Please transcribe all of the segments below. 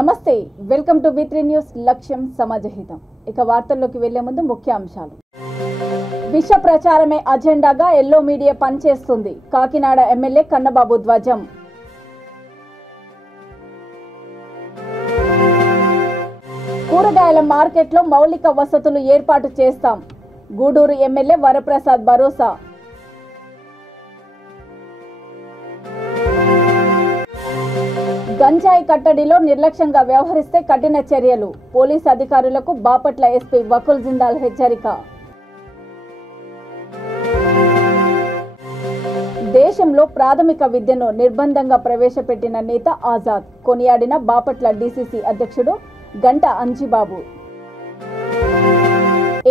నమస్తే welcome to వి3 news లక్ష్యం సమాజహితం ఇక వార్తల్లోకి వెళ్లే ముందు ముఖ్య అంశాలు విష ప్రచారమే అజెండాగా ఎల్లో మీడియా పనిచేస్తుంది కాకినాడ ఎమ్మెల్యే కన్నబాబు ధ్వజం కూరగాయల మార్కెట్లో మౌలిక వసతులు ఏర్పాటు చేస్తాం గూడూరు ఎమ్మెల్యే వరప్రసాద్ భరోసా గంజాయి కట్టడిలో నిర్లక్ష్యంగా వ్యవహరిస్తే కఠిన చర్యలు పోలీస్ అధికారులకు బాపట్ల ఎస్పీ వకుల్ జిందాల్ హెచ్చరిక దేశంలో ప్రాథమిక విద్యను నిర్బంధంగా ప్రవేశపెట్టిన నేత ఆజాద్ కొనియాడిన బాపట్ల డీసీసీ అధ్యక్షుడు గంట అంజిబాబు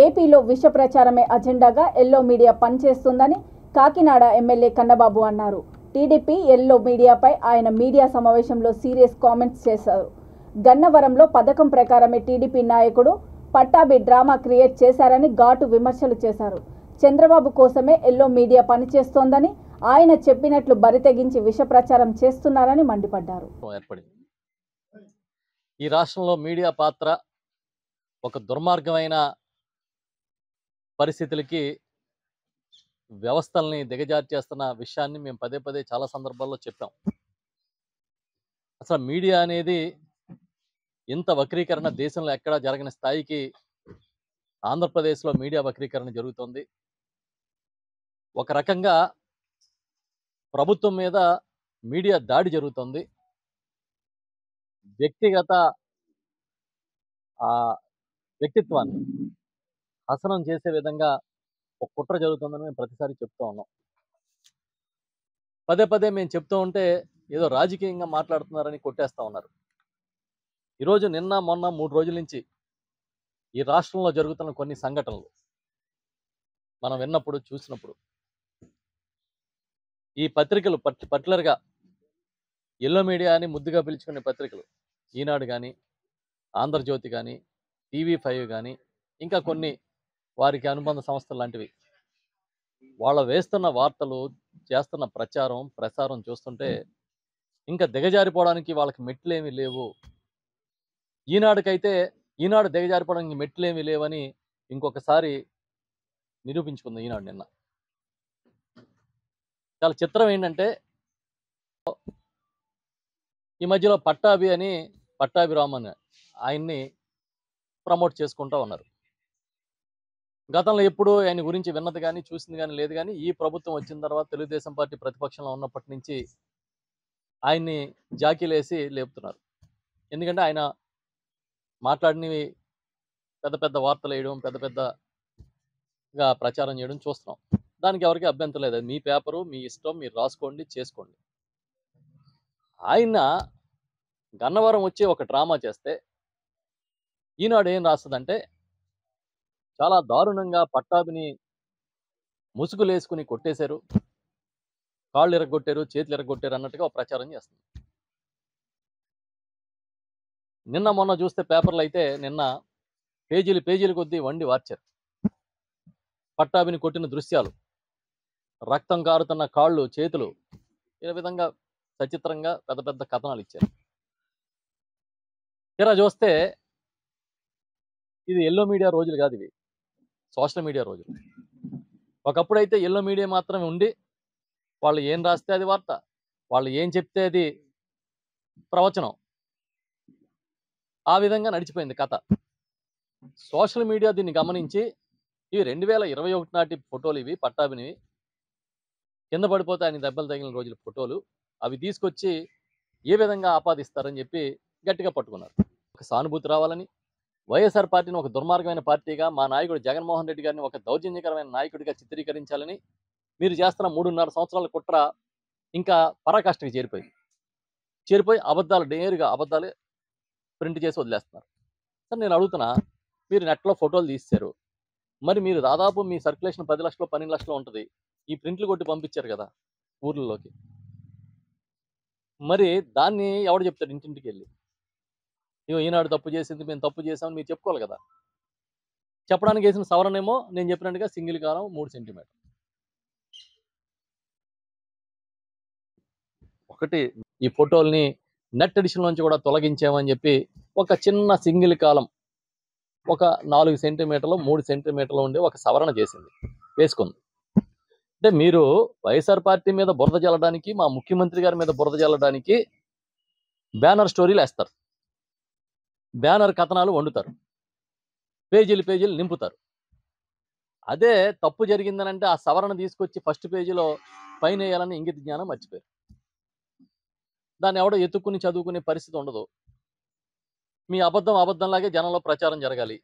ఏపీలో విష ప్రచారమే అజెండాగా ఎల్లో మీడియా పనిచేస్తుందని కాకినాడ ఎమ్మెల్యే కన్నబాబు అన్నారు టీడీపీ ఎల్లో మీడియాపై ఆయన మీడియా సమావేశంలో సీరియస్ కామెంట్స్ చేశారు గన్నవరంలో పథకం ప్రకారమే టీడీపీ నాయకుడు పట్టాభి డ్రామా క్రియేట్ చేశారని ఘాటు విమర్శలు చేశారు చంద్రబాబు కోసమే ఎల్లో మీడియా పనిచేస్తోందని ఆయన చెప్పినట్లు బరితెగించి విష ప్రచారం చేస్తున్నారని మండిపడ్డారు ఈ రాష్ట్రంలో మీడియా పాత్ర ఒక దుర్మార్గమైన పరిస్థితులకి వ్యవస్థల్ని దిగజారి చేస్తున్న విషయాన్ని మేము పదే పదే చాలా సందర్భాల్లో చెప్పాం అసలు మీడియా అనేది ఇంత వక్రీకరణ దేశంలో ఎక్కడా జరగని స్థాయికి ఆంధ్రప్రదేశ్లో మీడియా వక్రీకరణ జరుగుతుంది ఒక రకంగా ప్రభుత్వం మీద మీడియా దాడి జరుగుతుంది వ్యక్తిగత వ్యక్తిత్వాన్ని హసనం చేసే విధంగా ఒక కుట్ర జరుగుతుందని మేము ప్రతిసారి చెప్తూ ఉన్నాం పదే పదే మేము చెప్తూ ఉంటే ఏదో రాజకీయంగా మాట్లాడుతున్నారని కొట్టేస్తూ ఉన్నారు ఈరోజు నిన్న మొన్న 3 రోజుల నుంచి ఈ రాష్ట్రంలో జరుగుతున్న కొన్ని సంఘటనలు మనం విన్నప్పుడు చూసినప్పుడు ఈ పత్రికలు పర్టికులర్గా ఎల్లో మీడియా అని ముద్దుగా పిలుచుకునే పత్రికలు ఈనాడు కానీ ఆంధ్రజ్యోతి కానీ TV5 కానీ ఇంకా కొన్ని వారికి అనుబంధ సంస్థలు లాంటివి వాళ్ళ వేస్తున్న వార్తలు చేస్తున్న ప్రసారం చూస్తుంటే ఇంకా దిగజారిపోవడానికి వాళ్ళకి మెట్లేమీ లేవు ఈనాడు దిగజారిపోవడానికి మెట్లేమీ లేవని ఇంకొకసారి నిరూపించుకుంది ఈనాడు నిన్న చాలా చిత్రం ఏంటంటే ఈ మధ్యలో పట్టాభి రామన్ ఆయన్ని ప్రమోట్ చేసుకుంటూ ఉన్నారు గతంలో ఎప్పుడు ఆయన గురించి విన్నది కానీ చూసింది కానీ లేదు కానీ ఈ ప్రభుత్వం వచ్చిన తర్వాత తెలుగుదేశం పార్టీ ప్రతిపక్షంలో ఉన్నప్పటి నుంచి ఆయన్ని జాకీలేసి లేపుతున్నారు ఎందుకంటే ఆయన మాట్లాడినవి పెద్ద పెద్ద వార్తలు వేయడం పెద్ద పెద్దగా ప్రచారం చేయడం చూస్తున్నాం దానికి ఎవరికి అభ్యంతరం లేదు మీ పేపరు మీ ఇష్టం మీరు రాసుకోండి చేసుకోండి ఆయన గన్నవరం వచ్చి ఒక డ్రామా చేస్తే ఈనాడు ఏం రాస్తుందంటే చాలా దారుణంగా పట్టాభిని ముసుగులేసుకుని కొట్టేశారు కాళ్ళు ఇరగొట్టారు చేతులు ఇరగొట్టారు అన్నట్టుగా ఒక ప్రచారం చేస్తుంది నిన్న మొన్న చూస్తే పేపర్లు అయితే నిన్న పేజీలు కొద్దీ వండి వార్చారు పట్టాభిని కొట్టిన దృశ్యాలు రక్తం కారుతున్న కాళ్ళు చేతులు ఈ విధంగా సచిత్రంగా పెద్ద పెద్ద కథనాలు ఇచ్చారు తీరా చూస్తే ఇది ఎల్లో మీడియా రోజులు కాదు ఇవి సోషల్ మీడియా రోజులు ఒకప్పుడైతే ఎల్లో మీడియా మాత్రమే ఉండి వాళ్ళు ఏం రాస్తే అది వార్త వాళ్ళు ఏం చెప్తే అది ప్రవచనం ఆ విధంగా నడిచిపోయింది కథ సోషల్ మీడియా దీన్ని గమనించి ఇవి 2021 నాటి ఫోటోలు ఇవి పట్టాభినివి కింద పడిపోతే ఆయన దెబ్బలు తగిలిన రోజుల ఫోటోలు అవి తీసుకొచ్చి ఏ విధంగా ఆపాదిస్తారని చెప్పి గట్టిగా పట్టుకున్నారు ఒక సానుభూతి రావాలని వైఎస్ఆర్ పార్టీని ఒక దుర్మార్గమైన పార్టీగా మా నాయకుడు జగన్మోహన్ రెడ్డి గారిని ఒక దౌర్జన్యకరమైన నాయకుడిగా చిత్రీకరించాలని మీరు చేస్తున్న 3.5 సంవత్సరాల కుట్ర ఇంకా పరాకాష్ఠకి చేరిపోయి అబద్ధాలే ప్రింట్ చేసి వదిలేస్తున్నారు సార్ నేను అడుగుతున్నా మీరు నెట్లో ఫోటోలు తీశారు మరి మీరు దాదాపు మీ సర్క్యులేషన్ 10 లక్షలు 12 లక్షలు ఉంటుంది ఈ ప్రింట్లు కొట్టి పంపించారు కదా ఊర్లలోకి మరి దాన్ని ఎవడు చెప్తాడు ఇంటింటికి వెళ్ళి ఈనాడు తప్పు చేసింది మేము తప్పు చేసామని మీరు చెప్పుకోవాలి కదా చెప్పడానికి వేసిన సవరణేమో నేను చెప్పినట్టుగా సింగిల్ కాలం 3 సెంటీమీటర్ ఒకటి ఈ ఫోటోల్ని నెట్ ఎడిషన్ నుంచి కూడా తొలగించామని చెప్పి ఒక చిన్న సింగిల్ కాలం ఒక 4 సెంటీమీటర్లు 3 సెంటీమీటర్లు ఉండే ఒక సవరణ వేసుకుంది. అంటే మీరు వైఎస్ఆర్ పార్టీ మీద బురద జల్లడానికి, మా ముఖ్యమంత్రి గారి మీద బురద జల్లడానికి బ్యానర్ స్టోరీలు వేస్తారు, బ్యానర్ కథనాలు వండుతారు, పేజీలు నింపుతారు. అదే తప్పు జరిగిందనంటే ఆ సవరణ తీసుకొచ్చి ఫస్ట్ పేజీలో పైన వేయాలని ఇంగిత జ్ఞానం మర్చిపోయారు. దాన్ని ఎవడో ఎత్తుక్కుని చదువుకునే పరిస్థితి ఉండదు. మీ అబద్ధంలాగే జనంలో ప్రచారం జరగాలి,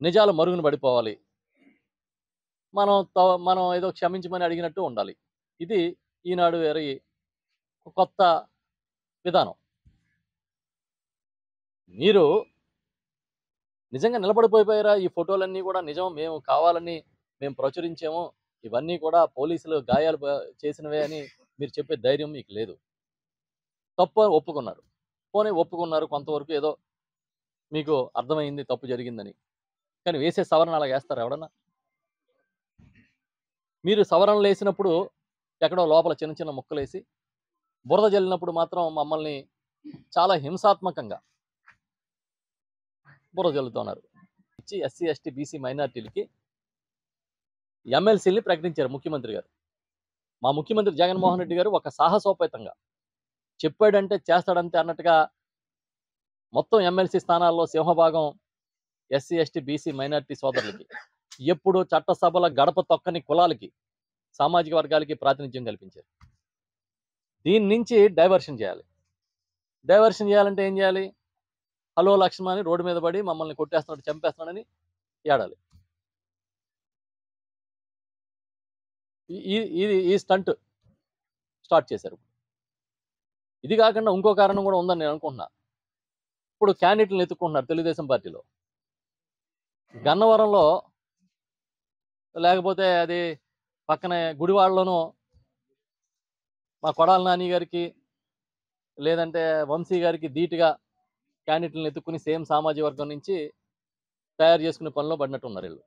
నిజాలు మరుగున పడిపోవాలి, మనం ఏదో క్షమించమని అడిగినట్టు ఉండాలి. ఇది ఈనాడు వేరే కొత్త విధానం. మీరు నిజంగా నిలబడిపోయిపోయారా? ఈ ఫోటోలన్నీ కూడా నిజం, మేము కావాలని మేము ప్రచురించాము, ఇవన్నీ కూడా పోలీసులు గాయాలు చేసినవే అని మీరు చెప్పే ధైర్యం మీకు లేదు. తప్పు ఒప్పుకున్నారు, ఒప్పుకున్నారు కొంతవరకు, ఏదో మీకు అర్థమైంది తప్పు జరిగిందని. కానీ వేసే సవరణ అలా వేస్తారు ఎవడన్నా? మీరు సవరణలు వేసినప్పుడు ఎక్కడో లోపల చిన్న చిన్న ముక్కలు వేసి బురద జల్లినప్పుడు మాత్రం మమ్మల్ని చాలా హింసాత్మకంగా బురద జల్లుతున్నారు. ఇచ్చి ఎస్సీ ఎస్టీ బీసీ మైనార్టీలకి ఎమ్మెల్సీని ప్రకటించారు ముఖ్యమంత్రి గారు. మా ముఖ్యమంత్రి జగన్మోహన్ రెడ్డి గారు ఒక సాహసోపేతంగా చెప్పాడంటే చేస్తాడంతే అన్నట్టుగా మొత్తం ఎమ్మెల్సీ స్థానాల్లో సింహభాగం ఎస్సీ ఎస్టీ బీసీ మైనార్టీ సోదరులకి, ఎప్పుడు చట్టసభల గడప తొక్కని కులాలకి, సామాజిక వర్గాలకి ప్రాతినిధ్యం కల్పించారు. దీని నుంచి డైవర్షన్ చేయాలంటే ఏం చేయాలి? హలో లక్ష్మణ్ అని రోడ్డు మీద పడి మమ్మల్ని కొట్టేస్తున్నాడు, చంపేస్తున్నాడని ఏడాలి. ఈ స్టంట్ స్టార్ట్ చేశారు. ఇది కాకుండా ఇంకో కారణం కూడా ఉందని నేను అనుకుంటున్నా. ఇప్పుడు క్యాండిడేట్లను ఎత్తుకుంటున్నారు తెలుగుదేశం పార్టీలో. గన్నవరంలో లేకపోతే అది పక్కనే గుడివాడలోనూ మా కొడాల నాని గారికి లేదంటే వంశీ గారికి ధీటుగా క్యాండిడేట్లను ఎత్తుకుని సేమ్ సామాజిక వర్గం నుంచి తయారు చేసుకునే పనిలో పడినట్టు ఉన్నారు వీళ్ళు.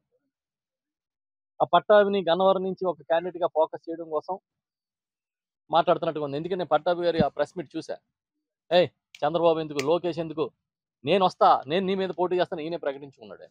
ఆ పట్టాభిని గన్నవరం నుంచి ఒక క్యాండిడేట్గా ఫోకస్ చేయడం కోసం మాట్లాడుతున్నట్టుగా ఉంది. ఎందుకంటే పట్టాభి గారి ఆ ప్రెస్ మీట్ చూసా. చంద్రబాబు ఎందుకు, లోకేష్ ఎందుకు, నేను వస్తా, నేను నీ మీద పోటీ చేస్తాను, ఈయనే ప్రకటించుకున్నాడు.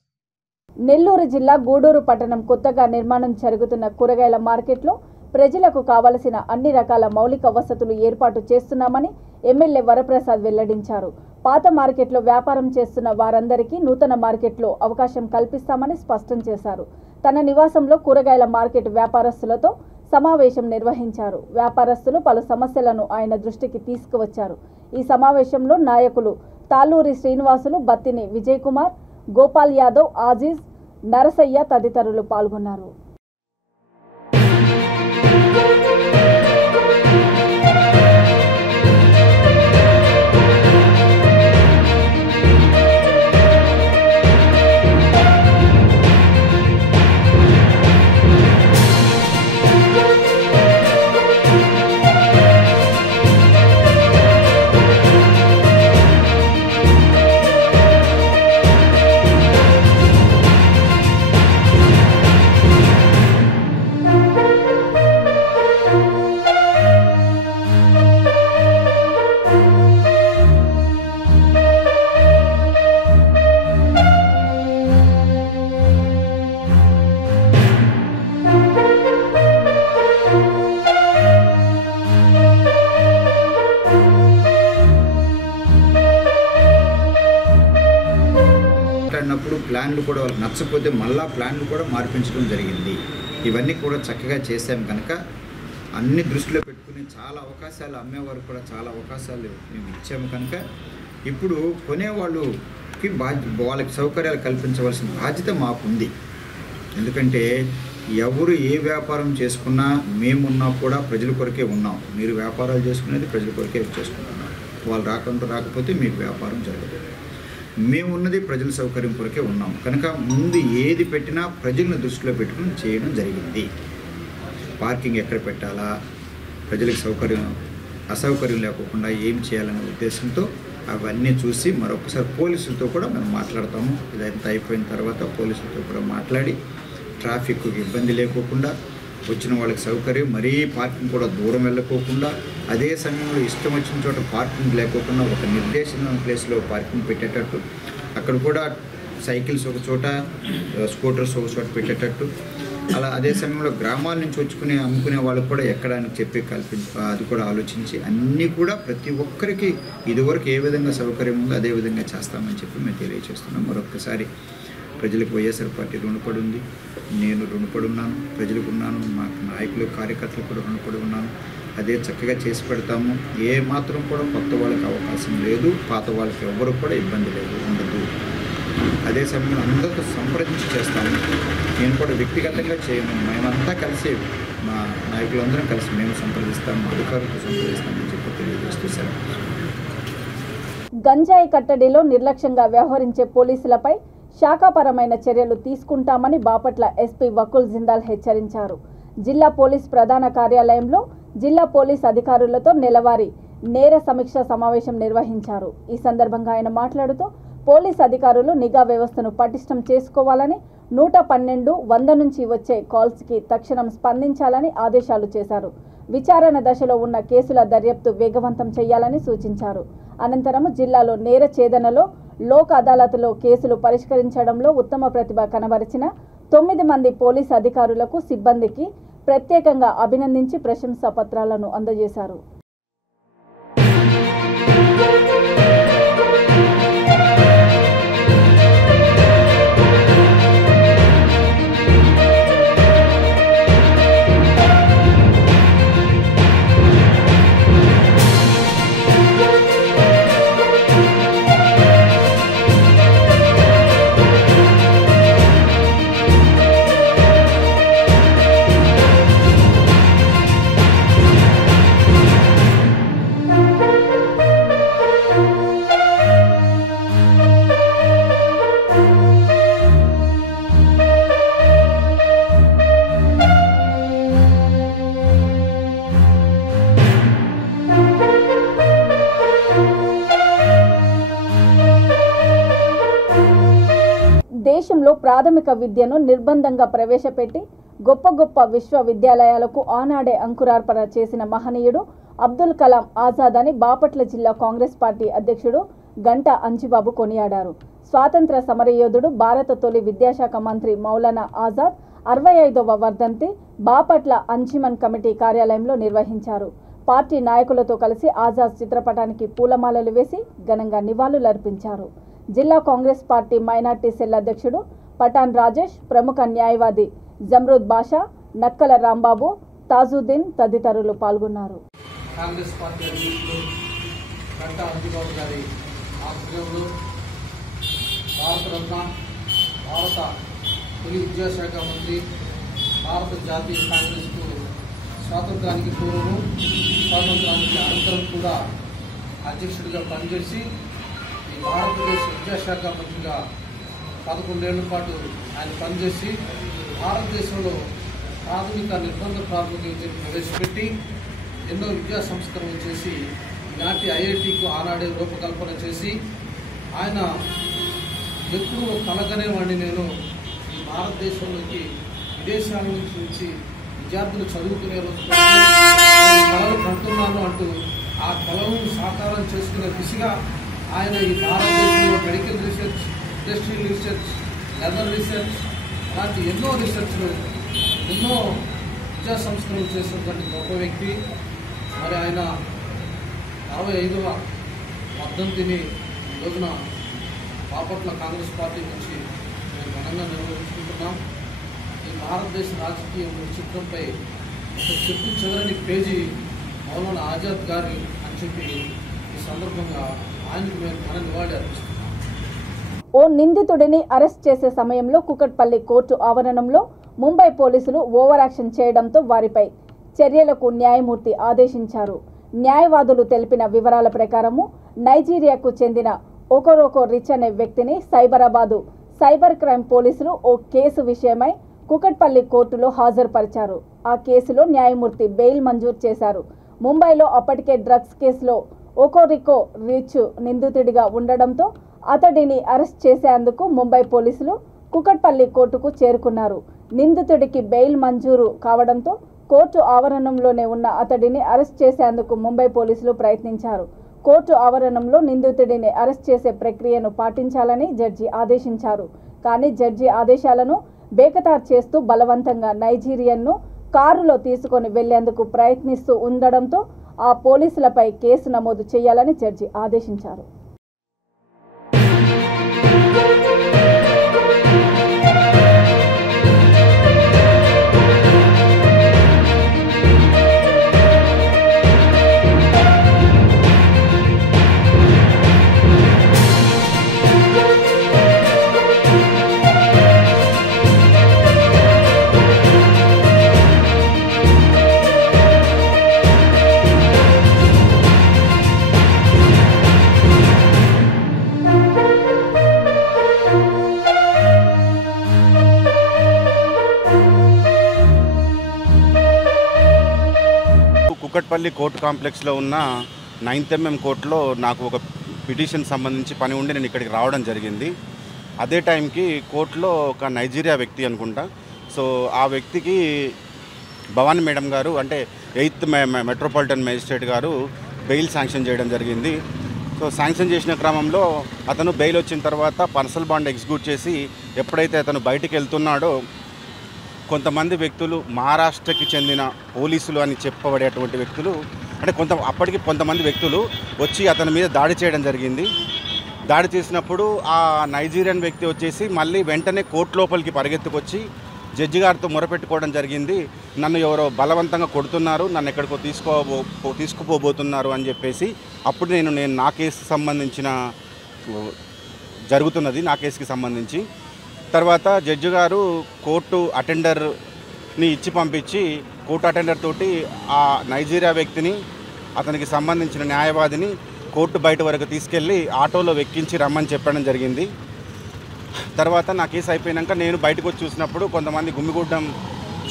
నెల్లూరు జిల్లా గూడూరు పట్టణం కొత్తగా నిర్మాణం జరుగుతున్న కూరగాయల మార్కెట్లో ప్రజలకు కావలసిన అన్ని రకాల మౌలిక వసతులు ఏర్పాటు చేస్తున్నామని ఎమ్మెల్యే వరప్రసాద్ వెల్లడించారు. పాత మార్కెట్లో వ్యాపారం చేస్తున్న వారందరికీ నూతన మార్కెట్లో అవకాశం కల్పిస్తామని స్పష్టం చేశారు. తన నివాసంలో కూరగాయల మార్కెట్ వ్యాపారస్తులతో సమావేశం నిర్వహించారు. వ్యాపారస్తులు పలు సమస్యలను ఆయన దృష్టికి తీసుకువచ్చారు. ఈ సమావేశంలో నాయకులు తాళ్ళూరి శ్రీనివాసులు, బత్తిని విజయ్ కుమార్, గోపాల్ యాదవ్, ఆజీజ్, నరసయ్య తదితరులు పాల్గొన్నారు. ప్లాన్లు కూడా వాళ్ళకి నచ్చకపోతే మళ్ళా ప్లాన్లు కూడా మార్పించడం జరిగింది. ఇవన్నీ కూడా చక్కగా చేశాం కనుక అన్ని దృష్టిలో పెట్టుకుని చాలా అవకాశాలు, అమ్మేవారు కూడా చాలా అవకాశాలు మేము ఇచ్చాము కనుక ఇప్పుడు కొనేవాళ్ళకి వాళ్ళకి సౌకర్యాలు కల్పించవలసిన బాధ్యత మాకుంది. ఎందుకంటే ఎవరు ఏ వ్యాపారం చేసుకున్నా మేమున్నా కూడా ప్రజల కొరకే ఉన్నాం. మీరు వ్యాపారాలు చేసుకునేది ప్రజల కొరకే చేసుకుంటున్నారు. వాళ్ళు రాకపోతే మీకు వ్యాపారం జరగదు. మేమున్నది ప్రజల సౌకర్యం కొరకే ఉన్నాం కనుక ముందు ఏది పెట్టినా ప్రజలను దృష్టిలో పెట్టుకుని చేయడం జరిగింది. పార్కింగ్ ఎక్కడ పెట్టాలా, ప్రజలకు అసౌకర్యం లేకుండా ఏం చేయాలనే ఉద్దేశంతో అవన్నీ చూసి మరొకసారి పోలీసులతో కూడా మేము మాట్లాడతాము. ఇదంతా అయిపోయిన తర్వాత పోలీసులతో కూడా మాట్లాడి ట్రాఫిక్కి ఇబ్బంది లేకోకుండా వచ్చిన వాళ్ళకి సౌకర్యం, మరీ పార్కింగ్ కూడా దూరం వెళ్ళకోకుండా, అదే సమయంలో ఇష్టం వచ్చిన చోట పార్కింగ్ లేకోకుండా ఒక నిర్దేశిత ప్లేస్లో పార్కింగ్ పెట్టేటట్టు, అక్కడ కూడా సైకిల్స్ ఒక చోట, స్కూటర్స్ ఒక చోట పెట్టేటట్టు, అలా అదే సమయంలో గ్రామాల నుంచి వచ్చుకునే అమ్ముకునే వాళ్ళకి కూడా ఎక్కడానికి చెప్పి అది కూడా ఆలోచించి అన్నీ కూడా ప్రతి ఒక్కరికి ఇదివరకు ఏ విధంగా సౌకర్యం ఉందో అదే విధంగా చేస్తామని చెప్పి మేము తెలియజేస్తున్నాం. మరొక్కసారి ప్రజలకు వైఎస్ఆర్ పార్టీ రుణపడి ఉంది, నేను రుణపడి ఉన్నాను, ప్రజలకు ఉన్నాను, మా నాయకులు కార్యకర్తలు కూడా రుణపడి ఉన్నాను. అదే చక్కగా చేసి పెడతాము. ఏ మాత్రం కూడా కొత్త వాళ్ళకి అవకాశం లేదు, పాత వాళ్ళకి ఎవ్వరు కూడా ఇబ్బంది లేదు, ఉండదు. అదే సమయంలో అందరితో సంప్రదించి చేస్తాము. నేను కూడా వ్యక్తిగతంగా చేయను, మేమంతా కలిసి మా నాయకులందరం కలిసి మేము సంప్రదిస్తాము, అధికారులతో సంప్రదిస్తామని చెప్పి తెలియజేస్తూ సెలవు. గంజాయి కట్టడిలో నిర్లక్ష్యంగా వ్యవహరించే పోలీసులపై శాఖాపరమైన చర్యలు తీసుకుంటామని బాపట్ల ఎస్పీ వకుల్ జిందాల్ హెచ్చరించారు. జిల్లా పోలీస్ ప్రధాన కార్యాలయంలో జిల్లా పోలీస్ అధికారులతో నెలవారీ నేర సమీక్ష సమావేశం నిర్వహించారు. ఈ సందర్భంగా ఆయన మాట్లాడుతూ పోలీస్ అధికారులు నిఘా వ్యవస్థను పటిష్టం చేసుకోవాలని, 112 100 నుంచి వచ్చే కాల్స్కి తక్షణం స్పందించాలని ఆదేశాలు చేశారు. విచారణ దశలో ఉన్న కేసుల దర్యాప్తు వేగవంతం చేయాలని సూచించారు. అనంతరం జిల్లాలో నేర ఛేదనలో, లోక్ అదాలత్లో కేసులు పరిష్కరించడంలో ఉత్తమ ప్రతిభ కనబరిచిన 9 మంది పోలీస్ అధికారులకు, సిబ్బందికి ప్రత్యేకంగా అభినందించి ప్రశంసా పత్రాలను అందజేశారు. దేశంలో ప్రాథమిక విద్యను నిర్బంధంగా ప్రవేశపెట్టి గొప్ప గొప్ప విశ్వవిద్యాలయాలకు ఆనాడే అంకురార్పణ చేసిన మహనీయుడు అబ్దుల్ కలాం ఆజాద్ అని బాపట్ల జిల్లా కాంగ్రెస్ పార్టీ అధ్యక్షుడు గంటా అంజిబాబు కొనియాడారు. స్వాతంత్ర సమరయోధుడు, భారత తొలి విద్యాశాఖ మంత్రి మౌలానా ఆజాద్ 65వ వర్ధంతి బాపట్ల అంజిమన్ కమిటీ కార్యాలయంలో నిర్వహించారు. పార్టీ నాయకులతో కలిసి ఆజాద్ చిత్రపటానికి పూలమాలలు వేసి ఘనంగా నివాళులర్పించారు. జిల్లా కాంగ్రెస్ పార్టీ మైనార్టీ సెల్ అధ్యక్షుడు పఠాన్ రాజేష్, ప్రముఖ న్యాయవాది జమ్రూద్ బాషా, నక్కల రాంబాబు, తాజుద్దీన్ తదితరులు పాల్గొన్నారు. కాంగ్రెస్ పార్టీ అధ్యక్షుడు గంటా అంజిబాబు గారి ఆధ్వర్యంలో భారతరత్న, భారత తొలి విద్యాశాఖ మంత్రి, భారత జాతీయ కాంగ్రెస్కు స్వాతంత్రానికి పూర్వము, స్వాతంత్రానికి అనంతరం కూడా అధ్యక్షుడిగా పనిచేసి ఈ భారతదేశ విద్యాశాఖ మంత్రిగా 11 ఏళ్ల పాటు ఆయన పనిచేసి భారతదేశంలో ప్రాథమిక నిర్బంధ ప్రాథమిక విద్యను ప్రవేశపెట్టి ఎన్నో విద్యా సంస్కరణలు చేసి ఈనాటి ఐఐటికు ఆనాడే రూపకల్పన చేసి ఆయన ఎప్పుడూ కలగనేవాడిని నేను ఈ భారతదేశంలోకి విదేశాల నుంచి విద్యార్థులు చదువుకునే రోజు కళలు కంటున్నాను అంటూ ఆ కళను సాకారం చేసుకునే దిశగా ఆయన ఈ భారతదేశంలో medical research, industrial research, leather research అలాంటి ఎన్నో రీసెర్చ్లు, ఎన్నో విద్యా సంస్కరణలు చేసినటువంటి గొప్ప వ్యక్తి. మరి ఆయన 65వ వర్ధంతిని ఈ రోజున బాపట్ల కాంగ్రెస్ పార్టీ నుంచి మేము ఘనంగా నిర్వహించుకుంటున్నాం. ఈ భారతదేశ రాజకీయ చిత్రంపై ఒక చెప్పు చెదరని పేజీ మౌలానా ఆజాద్ గారి అని చెప్పి ఈ సందర్భంగా ఆయనకు మేము ఘన నివాళి అర్పిస్తున్నాం. ఓ నిందితుడిని అరెస్ట్ చేసే సమయంలో కుకట్పల్లి కోర్టు ఆవరణంలో ముంబై పోలీసులు ఓవర్ యాక్షన్ చేయడంతో వారిపై చర్యలకు న్యాయమూర్తి ఆదేశించారు. న్యాయవాదులు తెలిపిన వివరాల ప్రకారము నైజీరియాకు చెందిన ఒకరోకో రిచ్ అనే వ్యక్తిని సైబరాబాదు సైబర్ క్రైమ్ పోలీసులు ఓ కేసు విషయమై కుకట్పల్లి కోర్టులో హాజరుపరిచారు. ఆ కేసులో న్యాయమూర్తి బెయిల్ మంజూరు చేశారు. ముంబైలో అప్పటికే డ్రగ్స్ కేసులో ఒకరికో రిచ్ నిందితుడిగా ఉండడంతో అతడిని అరెస్ట్ చేసేందుకు ముంబై పోలీసులు కుకట్పల్లి కోర్టుకు చేరుకున్నారు. నిందితుడికి బెయిల్ మంజూరు కావడంతో కోర్టు ఆవరణంలోనే ఉన్న అతడిని అరెస్ట్ చేసేందుకు ముంబై పోలీసులు ప్రయత్నించారు. కోర్టు ఆవరణంలో నిందితుడిని అరెస్ట్ చేసే ప్రక్రియను పాటించాలని జడ్జి ఆదేశించారు. కానీ జడ్జి ఆదేశాలను బేఖతారు చేస్తూ బలవంతంగా నైజీరియన్ను కారులో తీసుకొని వెళ్లేందుకు ప్రయత్నిస్తూ ఉండడంతో ఆ పోలీసులపై కేసు నమోదు చేయాలని జడ్జి ఆదేశించారు. కుకట్పల్లి కోర్టు కాంప్లెక్స్లో ఉన్న 9th MM కోర్టులో నాకు ఒక పిటిషన్ సంబంధించి పని ఉండి నేను ఇక్కడికి రావడం జరిగింది. అదే టైంకి కోర్టులో ఒక నైజీరియా వ్యక్తి అనుకుంటా, సో ఆ వ్యక్తికి భవానీ మేడం గారు అంటే 8th మెట్రోపాలిటన్ మేజిస్ట్రేట్ గారు బెయిల్ శాంక్షన్ చేయడం జరిగింది. సో శాంక్షన్ చేసిన క్రమంలో అతను బెయిల్ వచ్చిన తర్వాత పర్సనల్ బాండ్ ఎగ్జిక్యూట్ చేసి ఎప్పుడైతే అతను బయటికి వెళ్తున్నాడో కొంతమంది వ్యక్తులు మహారాష్ట్రకి చెందిన పోలీసులు అని చెప్పబడేటువంటి వ్యక్తులు అంటే అప్పటికి కొంతమంది వ్యక్తులు వచ్చి అతని మీద దాడి చేయడం జరిగింది. దాడి చేసినప్పుడు ఆ నైజీరియన్ వ్యక్తి వచ్చేసి మళ్ళీ వెంటనే కోర్టు లోపలికి పరిగెత్తుకొచ్చి జడ్జి గారితో మొరపెట్టుకోవడం జరిగింది. నన్ను ఎవరో బలవంతంగా కొడుతున్నారు, నన్ను ఎక్కడికో తీసుకుపోబోతున్నారు అని చెప్పేసి అప్పుడు నేను నా కేసుకి సంబంధించిన జరుగుతున్నది నా కేసుకి సంబంధించి తర్వాత జడ్జి గారు కోర్టు అటెండర్ని ఇచ్చి పంపించి కోర్టు అటెండర్ తోటి ఆ నైజీరియా వ్యక్తిని అతనికి సంబంధించిన న్యాయవాదిని కోర్టు బయట వరకు తీసుకెళ్ళి ఆటోలో వెక్కించి రమ్మని చెప్పడం జరిగింది. తర్వాత నా కేసు అయిపోయాక నేను బయటకు వచ్చి చూసినప్పుడు కొంతమంది గుమ్మిగూడడం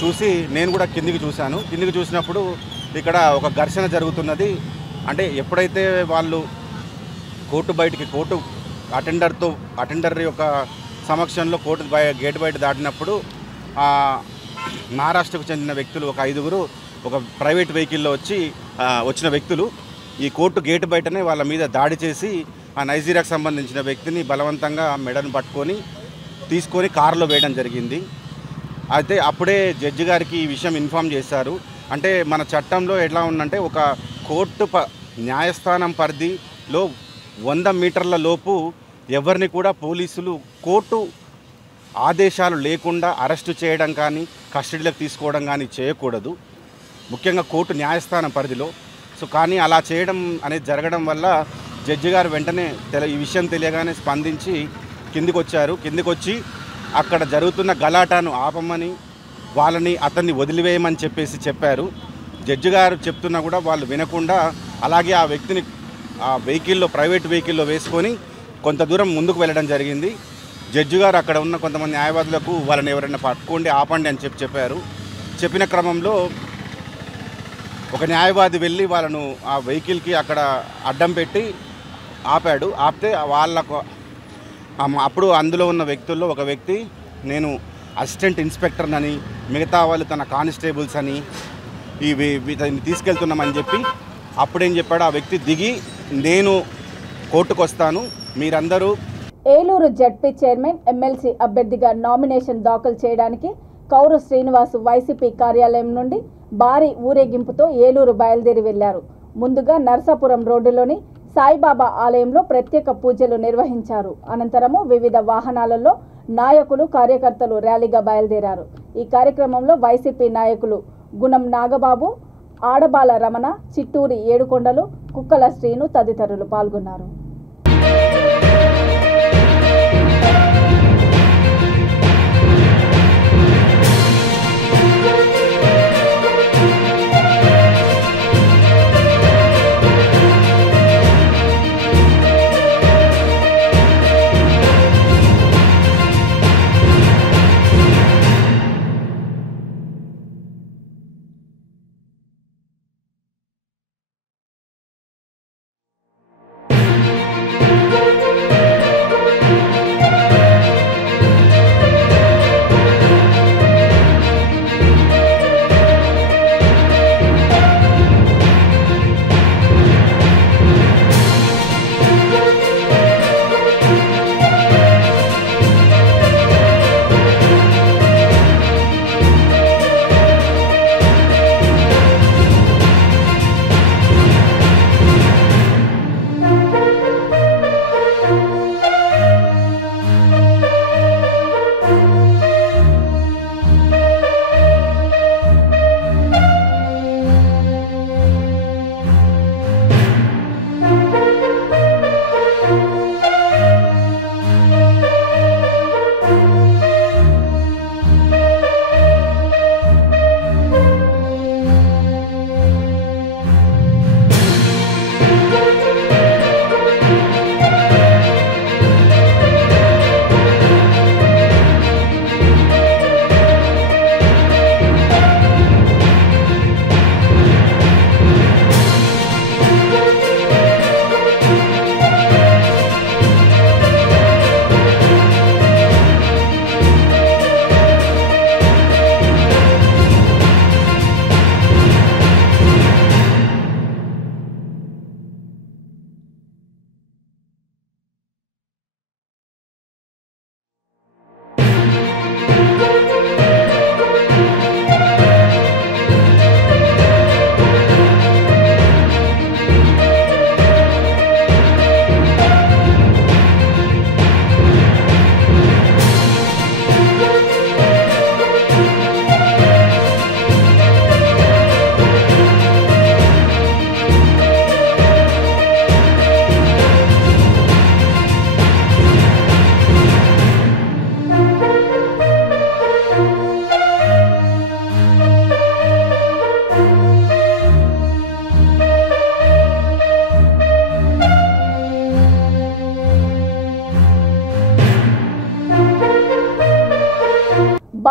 చూసి నేను కూడా కిందికి చూశాను. కిందికి చూసినప్పుడు ఇక్కడ ఒక ఘర్షణ జరుగుతున్నది. అంటే ఎప్పుడైతే వాళ్ళు కోర్టు అటెండర్ యొక్క సమక్షంలో కోర్టు గేట్ బయట దాటినప్పుడు మహారాష్ట్రకు చెందిన వ్యక్తులు ఒక 5గురు ఒక ప్రైవేట్ వెహికల్లో వచ్చిన వ్యక్తులు ఈ కోర్టు గేటు బయటనే వాళ్ళ మీద దాడి చేసి ఆ నైజీరియాకు సంబంధించిన వ్యక్తిని బలవంతంగా మెడను పట్టుకొని తీసుకొని కారులో వేయడం జరిగింది. అయితే అప్పుడే జడ్జి గారికి ఈ విషయం ఇన్ఫామ్ చేశారు. అంటే మన చట్టంలో ఎట్లా ఉందంటే ఒక కోర్టు న్యాయస్థానం పరిధిలో 100 మీటర్ల లోపు ఎవరిని కూడా పోలీసులు కోర్టు ఆదేశాలు లేకుండా అరెస్టు చేయడం కానీ కస్టడీలోకి తీసుకోవడం కానీ చేయకూడదు, ముఖ్యంగా కోర్టు న్యాయస్థానం పరిధిలో. సో కానీ అలా చేయడం అనేది జరగడం వల్ల జడ్జి గారు వెంటనే ఈ విషయం తెలియగానే స్పందించి కిందికి వచ్చి అక్కడ జరుగుతున్న గలాటాను ఆపమని అతన్ని వదిలివేయమని చెప్పారు. జడ్జి గారు చెప్తున్నా కూడా వాళ్ళు వినకుండా అలాగే ఆ వ్యక్తిని ఆ ప్రైవేట్ వెహికల్లో వేసుకొని కొంత దూరం ముందుకు వెళ్ళడం జరిగింది. జడ్జి గారు అక్కడ ఉన్న కొంతమంది న్యాయవాదులకు వాళ్ళని ఎవరైనా పట్టుకోండి ఆపండి అని చెప్పారు. చెప్పిన క్రమంలో ఒక న్యాయవాది వెళ్ళి వాళ్ళను ఆ వెహికల్కి అక్కడ అడ్డం పెట్టి ఆపితే వాళ్ళకు అప్పుడు అందులో ఉన్న వ్యక్తుల్లో ఒక వ్యక్తి నేను అసిస్టెంట్ ఇన్స్పెక్టర్నని మిగతా వాళ్ళు తన కానిస్టేబుల్స్ అని వీటిని తీసుకెళ్తున్నామని చెప్పి అప్పుడేం చెప్పాడు ఆ వ్యక్తి దిగి నేను కోర్టుకు వస్తాను మీరందరూ. ఏలూరు జడ్పీ చైర్మన్ ఎమ్మెల్సీ అభ్యర్థిగా నామినేషన్ దాఖలు చేయడానికి కౌరు శ్రీనివాసు వైసీపీ కార్యాలయం నుండి భారీ ఊరేగింపుతో ఏలూరు బయలుదేరి వెళ్లారు. ముందుగా నర్సాపురం రోడ్డులోని సాయిబాబా ఆలయంలో ప్రత్యేక పూజలు నిర్వహించారు. అనంతరము వివిధ వాహనాలలో నాయకులు కార్యకర్తలు ర్యాలీగా బయలుదేరారు. ఈ కార్యక్రమంలో వైసీపీ నాయకులు గుణం నాగబాబు, ఆడబాల రమణ, చిట్టూరి ఏడుకొండలు, కుక్కల శ్రీను తదితరులు పాల్గొన్నారు.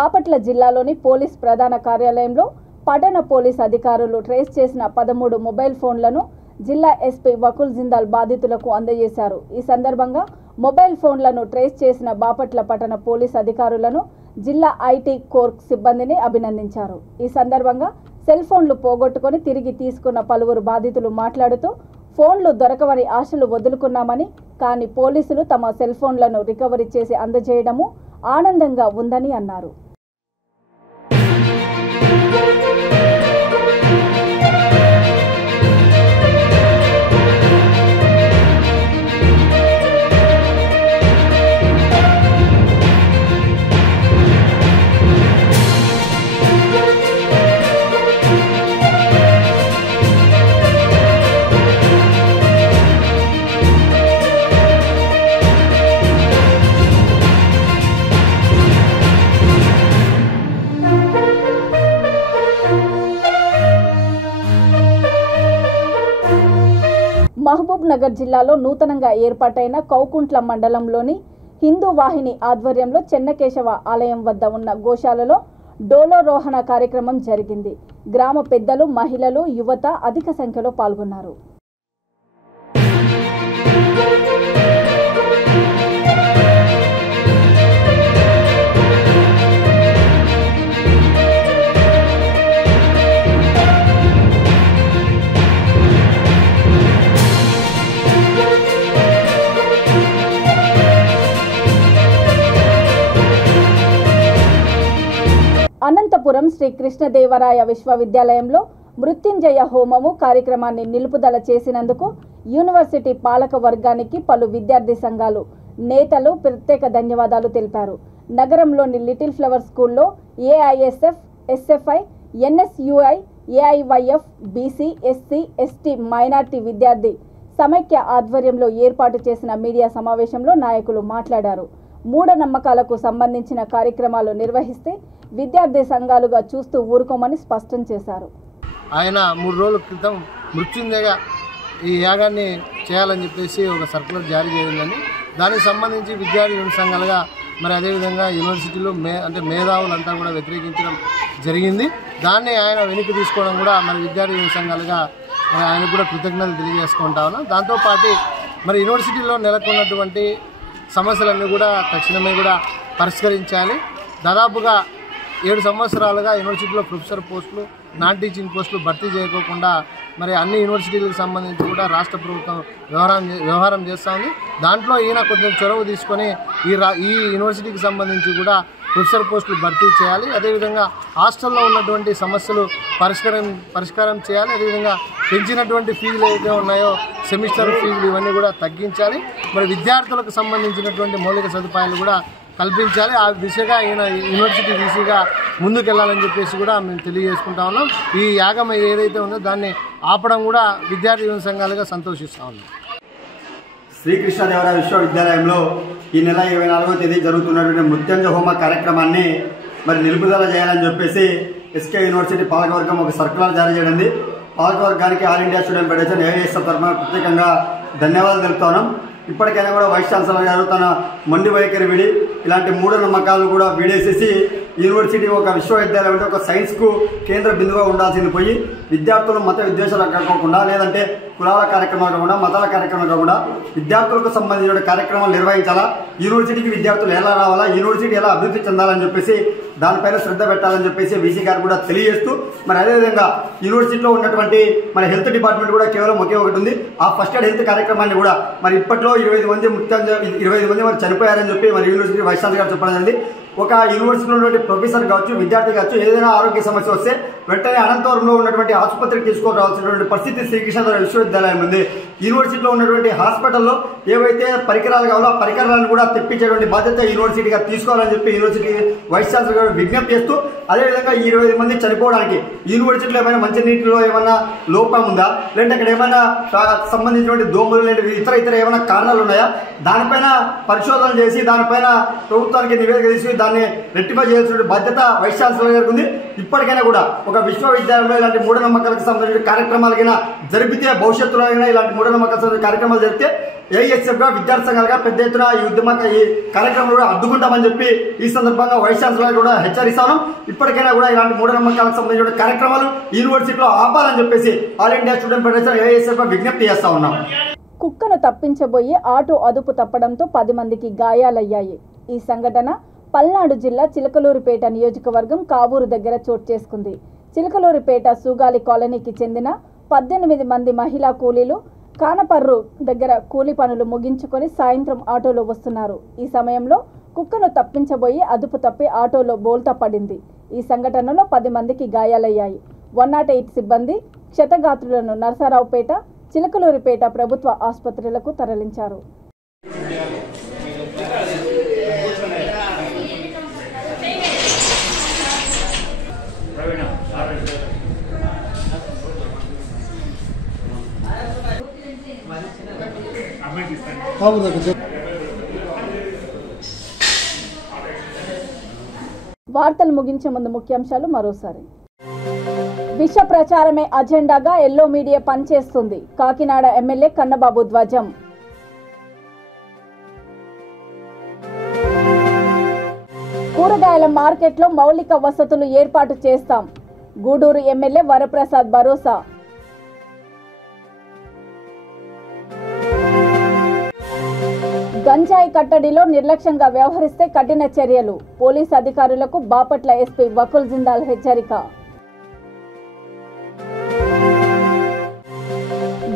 బాపట్ల జిల్లాలోని పోలీస్ ప్రధాన కార్యాలయంలో పట్టణ పోలీస్ అధికారులు ట్రేస్ చేసిన 13 మొబైల్ ఫోన్లను జిల్లా ఎస్పీ వకుల్ జిందాల్ బాధితులకు అందజేశారు. ఈ సందర్భంగా మొబైల్ ఫోన్లను ట్రేస్ చేసిన బాపట్ల పట్టణ పోలీస్ అధికారులను జిల్లా ఐటీ కోర్ సిబ్బందిని అభినందించారు. ఈ సందర్భంగా సెల్ ఫోన్లు పోగొట్టుకొని తిరిగి తీసుకున్న పలువురు బాధితులు మాట్లాడుతూ ఫోన్లు దొరకవని ఆశలు వదులుకున్నామని, కానీ పోలీసులు తమ సెల్ ఫోన్లను రికవరీ చేసి అందజేయడము ఆనందంగా ఉందని అన్నారు. మహబూబ్ నగర్ జిల్లాలో నూతనంగా ఏర్పాటైన కౌకుంట్ల మండలంలోని హిందూ వాహిని ఆధ్వర్యంలో చెన్నకేశవ ఆలయం వద్ద ఉన్న గోశాలలో డోలోరోహణ కార్యక్రమం జరిగింది. గ్రామ పెద్దలు, మహిళలు, యువత అధిక సంఖ్యలో పాల్గొన్నారు. అనంతపురం శ్రీ కృష్ణదేవరాయ విశ్వవిద్యాలయంలో మృత్యుంజయ హోమము కార్యక్రమాన్ని నిలుపుదల చేసినందుకు యూనివర్సిటీ పాలక వర్గానికి పలు విద్యార్థి సంఘాలు నేతలు ప్రత్యేక ధన్యవాదాలు తెలిపారు. నగరంలోని లిటిల్ ఫ్లవర్ స్కూల్లో AISF, SFI, NSUI, AIYF, BC, SC, ST, minority విద్యార్థి సమైక్య ఆధ్వర్యంలో ఏర్పాటు చేసిన మీడియా సమావేశంలో నాయకులు మాట్లాడారు. మూఢనమ్మకాలకు సంబంధించిన కార్యక్రమాలు నిర్వహిస్తే విద్యార్థి సంఘాలుగా చూస్తూ ఊరుకోమని స్పష్టం చేశారు. ఆయన 3 రోజుల క్రితం మృత్యుంజయ ఈ యాగాన్ని చేయాలని చెప్పేసి ఒక సర్కులర్ జారీ చేయిందని, దానికి సంబంధించి విద్యార్థి సంఘాలుగా మరి అదేవిధంగా యూనివర్సిటీలో మేధావులంతా కూడా వ్యతిరేకించడం జరిగింది. దాన్ని ఆయన వెనక్కి తీసుకోవడం కూడా మరి విద్యార్థి సంఘాలుగా ఆయనకు కూడా కృతజ్ఞతలు తెలియజేసుకుంటా ఉన్నాం. దాంతోపాటు మరి యూనివర్సిటీలో నెలకొన్నటువంటి సమస్యలన్నీ కూడా తక్షణమే కూడా పరిష్కరించాలి. దాదాపుగా 7 సంవత్సరాలుగా యూనివర్సిటీలో ప్రొఫెసర్ పోస్టులు, నాన్ టీచింగ్ పోస్టులు భర్తీ చేయకోకుండా మరి అన్ని యూనివర్సిటీలకు సంబంధించి కూడా రాష్ట్ర ప్రభుత్వం వ్యవహారం చేస్తూ ఉంది. దాంట్లో ఈయన కొంచెం చొరవ తీసుకొని ఈ యూనివర్సిటీకి సంబంధించి కూడా ప్రొఫెసర్ పోస్టులు భర్తీ చేయాలి. అదేవిధంగా హాస్టల్లో ఉన్నటువంటి సమస్యలు పరిష్కారం చేయాలి. అదేవిధంగా పెంచినటువంటి ఫీజులు ఏవైతే ఉన్నాయో సెమిస్టర్ ఫీజులు ఇవన్నీ కూడా తగ్గించాలి. మరి విద్యార్థులకు సంబంధించినటువంటి మౌలిక సదుపాయాలు కూడా కల్పించాలి. ఆ దిశగా ఈయన యూనివర్సిటీ వీసీగా ముందుకెళ్లాలని చెప్పేసి కూడా మేము తెలియజేసుకుంటా ఉన్నాం. ఈ యాగం ఏదైతే ఉందో దాన్ని ఆపడం కూడా విద్యార్థి సంఘాలుగా సంతోషిస్తూ ఉన్నాం. శ్రీకృష్ణదేవరాయ విశ్వవిద్యాలయంలో ఈ నెల 24వ తేదీ జరుగుతున్నటువంటి మృత్యుంజయ హోమ కార్యక్రమాన్ని మరి నిలుపుదల చేయాలని చెప్పేసి ఎస్కే యూనివర్సిటీ పాలకవర్గం ఒక సర్కులర్ జారీ చేయడింది. పాలకవర్గానికి all India student federation AISF తరఫున ప్రత్యేకంగా ధన్యవాదాలు తెలుపుతా ఉన్నాం. ఇప్పటికైనా కూడా వైస్ ఛాన్సలర్ గారు తన మొండి వైఖరి విడి ఇలాంటి మూఢనమ్మకాలు కూడా వీడేసేసి యూనివర్సిటీ ఒక విశ్వవిద్యాలయం అంటే ఒక సైన్స్కు కేంద్ర బిందువుగా ఉండాల్సింది పోయి విద్యార్థులు మత విద్వేషాలు కాకుండా, లేదంటే కులాల కార్యక్రమాలు కాకుండా, మతాల కార్యక్రమాలు కాకుండా విద్యార్థులకు సంబంధించిన కార్యక్రమాలు నిర్వహించాలా, యూనివర్సిటీకి విద్యార్థులు ఎలా రావాలా, యూనివర్సిటీ ఎలా అభివృద్ధి చెందాలని చెప్పేసి దానిపైన శ్రద్ధ పెట్టాలని చెప్పేసి వీసీ గారు కూడా తెలియజేస్తూ, మరి అదేవిధంగా యూనివర్సిటీలో ఉన్నటువంటి మన హెల్త్ డిపార్ట్మెంట్ కూడా కేవలం ఒకే ఒకటి ఉంది. ఆ ఫస్ట్ ఎయిడ్ హెల్త్ కార్యక్రమాన్ని కూడా మరి ఇప్పట్లో 25 మంది మరి చనిపోయారని చెప్పి మరి యూనివర్సిటీ వైస్ ఛాన్సలర్ గారు చెప్పడం జరిగింది. ఒక యూనివర్సిటీలో ఉన్నటువంటి ప్రొఫెసర్ కావచ్చు, విద్యార్థి కావచ్చు, ఏదైనా ఆరోగ్య సమస్య వస్తే వెంటనే అనంతపురంలో ఉన్నటువంటి ఆసుపత్రికి తీసుకొని రావాల్సినటువంటి పరిస్థితి శ్రీకృష్ణదేవరాయ విశ్వవిద్యాలయం ఉంది. యూనివర్సిటీలో ఉన్నటువంటి హాస్పిటల్లో ఏవైతే పరికరాలు కావాలో ఆ పరికరాలను కూడా తెప్పించేటువంటి బాధ్యత యూనివర్సిటీగా తీసుకోవాలని చెప్పి యూనివర్సిటీ వైస్ ఛాన్సలర్ గారు విజ్ఞప్తి చేస్తూ, అదేవిధంగా 25 మంది చనిపోవడానికి యూనివర్సిటీలో ఏమైనా మంచినీటిలో ఏమైనా లోపం ఉందా, లేదంటే అక్కడ ఏమైనా సంబంధించినటువంటి దోమలు లేదంటే ఇతర ఏమైనా కారణాలు ఉన్నాయా, దానిపైన పరిశోధన చేసి దానిపైన ప్రభుత్వానికి నివేదిక తీసి దాన్ని రెక్టిఫై చేయాల్సిన బాధ్యత వైస్ ఛాన్సలర్ గారికి ఉంది. ఇప్పటికైనా కూడా ఒక విశ్వవిద్యాలయంలో ఇలాంటి మూఢనమ్మకాలకు సంబంధించిన కార్యక్రమాలు జరిపితే భవిష్యత్తులో ఇలాంటి మూఢనమ్మకాలకు సంబంధించిన కార్యక్రమాలు జరిపితే ఏఐఎస్ఎఫ్గా విద్యార్థి సంఘాలుగా పెద్ద ఎత్తున ఈ కార్యక్రమాలు కూడా అడ్డుకుంటామని చెప్పి ఈ సందర్భంగా వైస్ ఛాన్సలర్ కూడా హెచ్చరిస్తాను. ఇప్పటికైనా కూడా ఇలాంటి మూఢనమ్మకాలకు సంబంధించిన కార్యక్రమాలు యూనివర్సిటీలో ఆపాలని చెప్పేసి all India student federation AISF విజ్ఞప్తి చేస్తా ఉన్నాం. కుక్కను తప్పించబోయి ఆటో అదుపు తప్పడంతో 10 మందికి గాయాలయ్యాయి. ఈ సంఘటన పల్నాడు జిల్లా చిలకలూరిపేట నియోజకవర్గం కావూరు దగ్గర చోటు చేసుకుంది. చిలకలూరిపేట సూగాలి కాలనీకి చెందిన 18 మంది మహిళా కూలీలు కానపర్రు దగ్గర కూలీ పనులు ముగించుకొని సాయంత్రం ఆటోలో వస్తున్నారు. ఈ సమయంలో కుక్కను తప్పించబోయి అదుపు తప్పి ఆటోలో బోల్తా పడింది. ఈ సంఘటనలో 10 మందికి గాయాలయ్యాయి. 108 సిబ్బంది క్షతగాత్రులను నరసరావుపేట, చిలకలూరిపేట ప్రభుత్వ ఆసుపత్రులకు తరలించారు. వార్తలు ముగించే ముందు ముఖ్యాంశాలు మరోసారి. విష ప్రచారమే అజెండాగా ఎల్లో మీడియా పనిచేస్తుంది. కాకినాడ ఎమ్మెల్యే కన్నబాబు ధ్వజం. కూరగాయల మార్కెట్లో మౌలిక వసతులు ఏర్పాటు చేస్తాం. గూడూరు ఎమ్మెల్యే వరప్రసాద్ భరోసా. గంజాయి కట్టడిలో నిర్లక్ష్యంగా వ్యవహరిస్తే కఠిన చర్యలు. పోలీసు అధికారులకు బాపట్ల ఎస్పీ వకుల్ జిందాల్ హెచ్చరిక.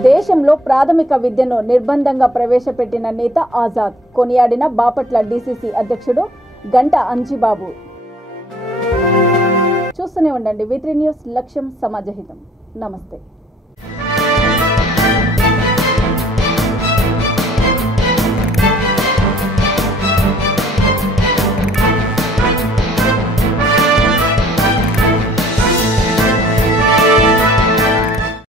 దేశంలో ప్రాథమిక విద్యను నిర్బంధంగా ప్రవేశపెట్టిన నేత ఆజాద్. కొనియాడిన బాపట్ల డీసీసీ అధ్యక్షుడు గంట అంజిబాబు. చూస్తూనే ఉండండి V3 న్యూస్. లక్ష్యం సమాజహితం. నమస్తే.